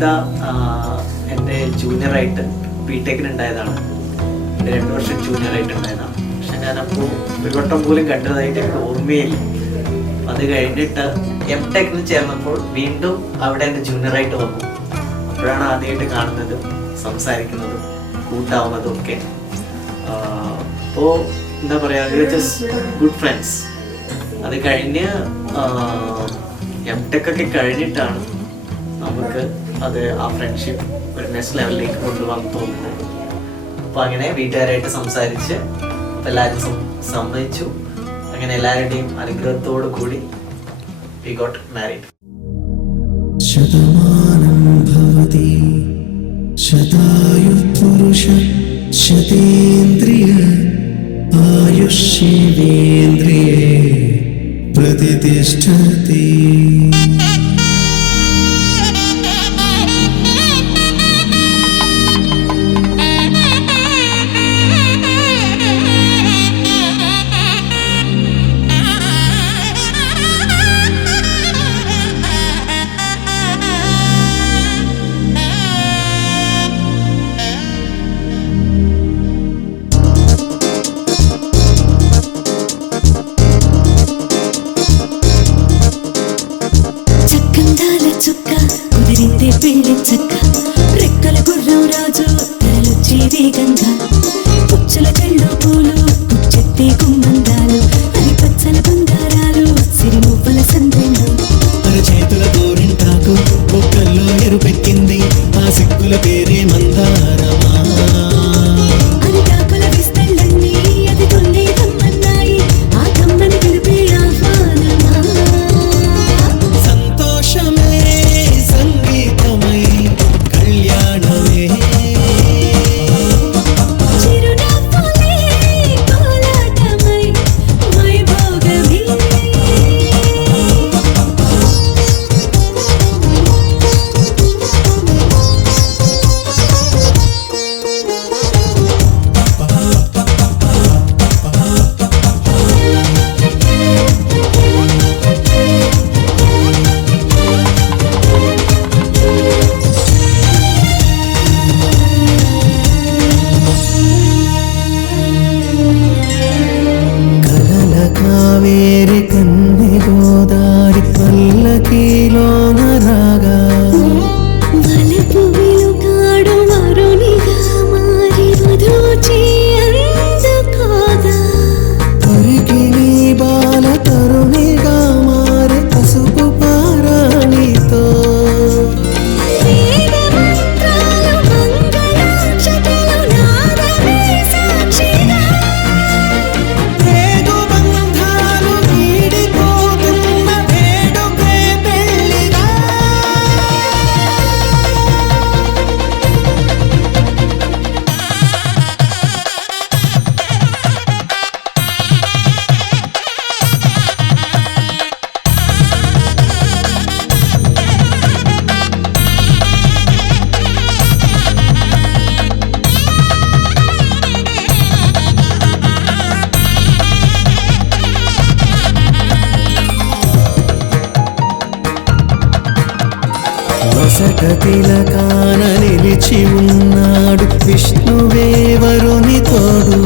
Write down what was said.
കവിത എൻ്റെ ജൂനിയറായിട്ട് ബിടെക്കിന് ഉണ്ടായതാണ്. എൻ്റെ 2 വർഷം ജൂനിയറായിട്ട് ഉണ്ടായതാണ്. പക്ഷെ ഞാനപ്പോൾ ഒരു വട്ടം പോലും കണ്ടതായിട്ട് എനിക്ക് ഓർമ്മയില്ല. അത് കഴിഞ്ഞിട്ട് എംടെക്കിന് ചേർന്നപ്പോൾ വീണ്ടും അവിടെ എൻ്റെ ജൂനിയറായിട്ട് വന്നു. അപ്പോഴാണ് ആദ്യമായിട്ട് കാണുന്നതും സംസാരിക്കുന്നതും കൂട്ടാവുന്നതും ഒക്കെ. അപ്പോൾ എന്താ പറയുക, ജസ്റ്റ് ഗുഡ് ഫ്രണ്ട്സ്. അത് കഴിഞ്ഞ് എംടെക്കൊക്കെ കഴിഞ്ഞിട്ടാണ് നമുക്ക് അത് ആ ഫ്രണ്ട്ഷിപ്പ് ഒരു നെക്സ്റ്റ് ലെവലിലേക്ക് കൊണ്ടുപോകാൻ തോന്നുന്നത്. അപ്പോൾ അങ്ങനെ വീട്ടുകാരായിട്ട് സംസാരിച്ച് എല്ലാവരും സമ്മതിച്ചു. അങ്ങനെ എല്ലാവരുടെയും അനുഗ്രഹത്തോടു കൂടി we got married. ശതമാനം ഭവതി ശതായു പുരുഷ ശതേന്ദ്രിയ ആയുഷ്യേന്ദ്രിയേ പ്രതിഷ്ഠതി. పెళ్లిచక్క రెక్కల గుర్రం రాజు తరలొచ్చి వేగంగా పుచ్చల కళ్ళు పూలు పుచ్చెత్తి గుమ్మందాలు అది పచ్చల బంగారాలు సిరి మువ్వల సందెండు చేతుల గోరింటాకు బొక్కల్లో ఎరుపెక్కింది ఆ సిక్కుల పేరే మందారమా. అది కాకుల విస్తళ్ళన్నీ అది తొల్లి తమ్మన్నాయి ఆ తమ్మని పిలిపే ఆహ్వానమా. సంతోషమే సంగీతమై కళ్యాణమే చిరునవ్వులే కోలాటమై వైభోగమే. కలల కావేరి కన్నె గోదారి పల్లకీలోన రాగా వలపు వెలుగాడు వరునిగా మారి వధూచి అందుకోగా తొరికి నీ బాల తరుణిగా మారే పసుపు పారాణితో వేద మంత్రాలు మంగళాక్షతలు నాదమే సాక్షిగా రేగు బంధాలు వీడిపోతున్న వేడుకే పెళ్లిగా. వసట తిలకాన నిలిచి ఉన్నాడు విష్ణువే వరుని తోడు.